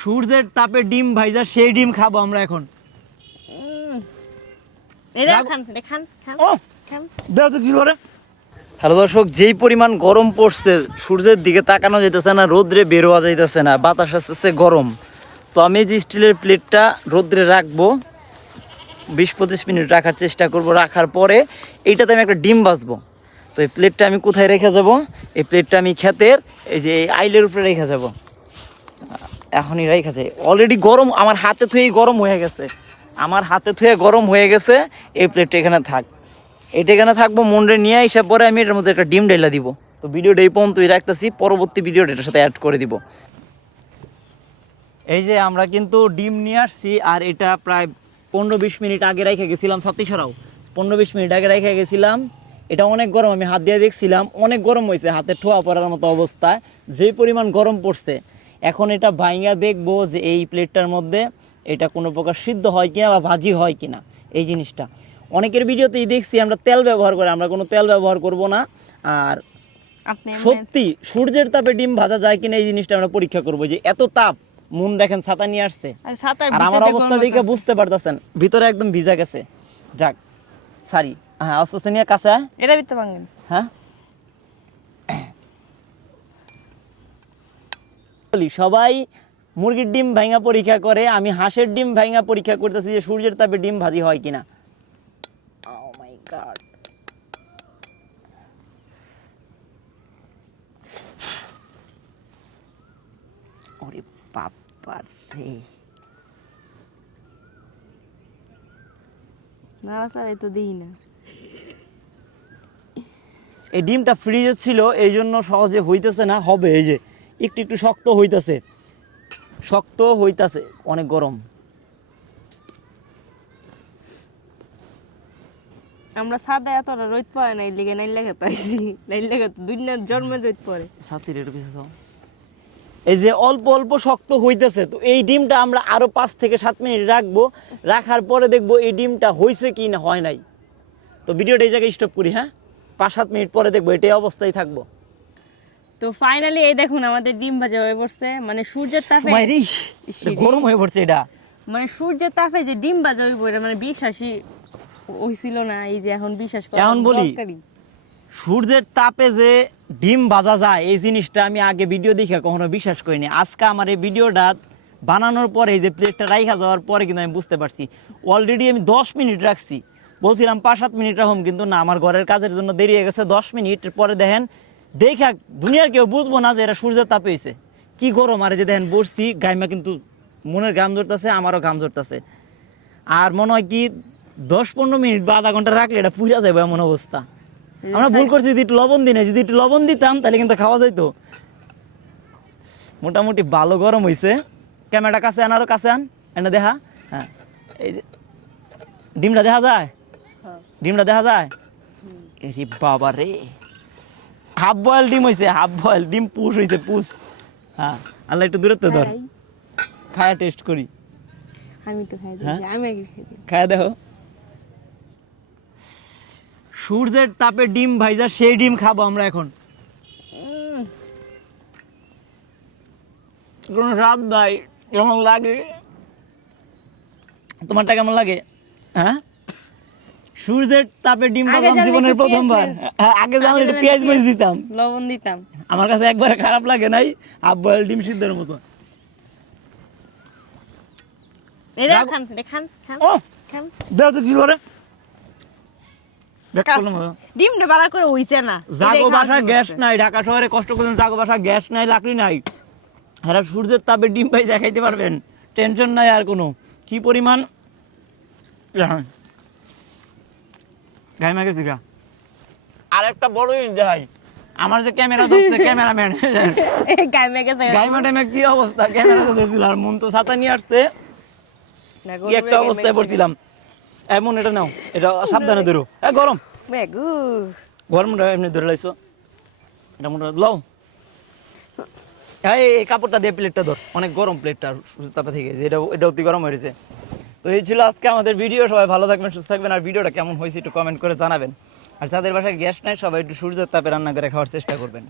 সূর্যের তাপে ডিম ভাইজা সেই ডিম খাবো আমরা এখন। হ্যালো দর্শক, যেই পরিমাণ গরম পড়ছে সূর্যের দিকে তাকানো যাইতেছে না, রোদ্রে বেরোয়া যাইতেছে না, বাতাস আসতেছে গরম। তো আমি যে স্টিলের প্লেটটা রোদ্রে রাখবো 20-25 মিনিট রাখার চেষ্টা করব। রাখার পরে এইটাতে আমি একটা ডিম ভাজবো। তো এই প্লেটটা আমি কোথায় রেখে যাব? এই প্লেটটা আমি ক্ষেতের এই যে আইলের উপরে রেখে যাব। এখনই রেখে যাই, অলরেডি গরম আমার হাতে থুয়েই গরম হয়ে গেছে। এই প্লেটটা এখানে থাক, এটা এখানে থাকবো। মন্ডে নিয়ে এসে পরে আমি এটার মধ্যে একটা ডিম ঢেলা দিব। তো ভিডিওটা এই পর্যন্তই রাখতেছি, পরবর্তী ভিডিওটা এটার সাথে অ্যাড করে দিব। এই যে আমরা কিন্তু ডিম নিয়ে আসছি, আর এটা প্রায় 15-20 মিনিট আগে রেখে গেছিলাম। ছাত্রী সরাও, 15-20 মিনিট আগে রেখে গেছিলাম। এটা অনেক গরম, আমি হাত দিয়ে দেখছিলাম অনেক গরম হয়েছে, হাতে ঠোয়া পড়ার মতো অবস্থা, যেই পরিমাণ গরম পড়ছে। এখন এটা ভাইঙ্গা দেখবো যে এই প্লেটটার মধ্যে এটা কোনো প্রকার সিদ্ধ হয় কিনা বা ভাজি হয় কিনা। এই জিনিসটা অনেকের ভিডিওতেই দেখছি আমরা তেল ব্যবহার করে, আমরা কোনো তেল ব্যবহার করব না। আর সত্যি সূর্যের তাপে ডিম ভাজা যায় কিনা এই জিনিসটা আমরা পরীক্ষা করবো। যে এত তাপ, মন দেখেন ছাতা নিয়ে আসছে, আর আমার অবস্থা দেখে বুঝতে পারতেছেন ভিতরে একদম ভিজা গেছে। যাক সারি, হ্যাঁ আস্তে আস্তে নিয়ে কাছে এটা ভিতরে ভাঙেন। হ্যাঁ বলি, সবাই মুরগির ডিম ভাঙা পরীক্ষা করে, আমি হাঁসের ডিম ভাঙা পরীক্ষা করতেছি যে সূর্যের তাপে ডিম ভাজি হয় কিনা। ও মাই গড, ওরে বাবা রে, নাড়াচাড়াই তো দিই না। এই ডিমটা ফ্রিজে ছিল এই জন্য সহজে হইতেছে না, হবে এই যে একটু একটু শক্ত হইতাছে, অনেক গরম। আমরা সাদা এতটা রোদ পড়ে না, লিগে নাই লাগে পাইছি, নাই লাগে দুনিয়ার জন্মের রোদ পড়ে। সাথী রেট পিছে দাও। এই যে অল্প অল্প শক্ত হইতেছে, তো এই ডিমটা আমরা আরো 5 থেকে 7 মিনিট রাখবো। রাখার পরে দেখবো এই ডিমটা হয়েছে কি না হয় নাই। তো ভিডিওটা এই জায়গায় স্টপ করি। হ্যাঁ, 5-7 মিনিট পরে দেখবো এটাই অবস্থায় থাকবো। তো ফাইনালি এই দেখুন আমাদের ডিম ভাজা হয়ে পড়ছে। মানে সূর্যের তাপে গরম হয়ে পড়ছে এটা, মানে সূর্যের তাপে যে ডিম ভাজা হইব এটা মানে বিশ্বাসই হইছিল না। এই যে এখন বিশ্বাস করা এখন বলি, দরকারি। সূর্যের তাপে যে ডিম ভাজা যায় এই জিনিসটা আমি আগে ভিডিও দেখে কখনো বিশ্বাস করিনি। আজকে আমার এই ভিডিওটা বানানোর পরে, এই যে প্লেটটা রাইখা যাওয়ার পরে কিন্তু আমি বুঝতে পারছি। অলরেডি আমি 10 মিনিট রাখছি, বলছিলাম 5-7 মিনিট রাখুম, কিন্তু না, আমার ঘরের কাজের জন্য দেরি হয়ে গেছে। 10 মিনিট পরে দেখেন, দেখা দুনিয়ার কেউ বুঝবো না যে এটা সূর্যের তাপে হয়েছে। কি গরম, আর যে দেখেন বসছি গাইমা, কিন্তু মনের ঘাম ঝরতেছে, আমারও ঘাম ঝরতেছে। আর মনে হয় কি 10-15 মিনিট বা আধা ঘন্টা রাখলে এটা পুড়া যাবে এমন অবস্থা। আমরা ভুল করছি, যদি একটু লবণ দিই না, যদি একটু লবণ দিতাম তাহলে কিন্তু খাওয়া যাইতো। মোটামুটি ভালো গরম হয়েছে। ক্যামেরাটা কাছে আন, আরো কাছে আন, এনে দেখা। হ্যাঁ, এই যে ডিমটা দেখা যায়, ডিমটা দেখা যায়। এরে বাবা রে, হাফ বয়েল ডিম হয়েছে, হাফ বয়েল ডিম, পুষ হয়েছে, পুষ। হ্যাঁ, আল্লাহ একটু দূরত্ব ধর, খায়া টেস্ট করি। আমি তো খাই দিই, আমি আগে খাই দিই। খায়া দেখো। সূর্যের তাপে ডিম ভাইজা সেই ডিম খাবো আমরা এখন। কোনো স্বাদ নাই, কেমন লাগে? তোমারটা কেমন লাগে? হ্যাঁ, সূর্যের তাপে ডিম ভাজলাম জীবনের প্রথমবার। আগে জানলে একটু পেঁয়াজ মরিচ দিতাম, লবণ দিতাম। আমার কাছে একবারে খারাপ লাগে নাই, হাফ বয়েল ডিম সিদ্ধের মতো। কি করে ডিমটা বালা করে হইছে না, জাগো বাসা গ্যাস নাই, ঢাকা শহরে কষ্ট করছেন, জাগো বাসা গ্যাস নাই, লাকড়ি নাই, এরা সূর্যের তাপে ডিম ভাই দেখাইতে পারবেন, টেনশন নাই আর কোনো। কি পরিমাণ গাইমা গেছি গা। আর একটা বড় যাই, আমার যে ক্যামেরা ধরছে ক্যামেরাম্যান, গাইমা টাইমে কি অবস্থা, ক্যামেরা তো ধরছিল আর মন তো ছাতা নিয়ে আসছে, কি একটা অবস্থায় পড়ছিলাম। এমন এটা নাও, এটা সাবধানে ধরো, গরম গরম এমনি ধরে লাইছো, এটা মনে লও। এই কাপড়টা দিয়ে প্লেটটা ধর, অনেক গরম প্লেটটা সূর্যের তাপে থেকে, এটা অতি গরম হয়েছে। তো এই ছিল আজকে আমাদের ভিডিও। সবাই ভালো থাকবেন, সুস্থ থাকবেন, আর ভিডিওটা কেমন হয়েছে একটু কমেন্ট করে জানাবেন। আর যাদের বাসায় গ্যাস নাই সবাই একটু সূর্যের তাপে রান্না করে খাওয়ার চেষ্টা করবেন।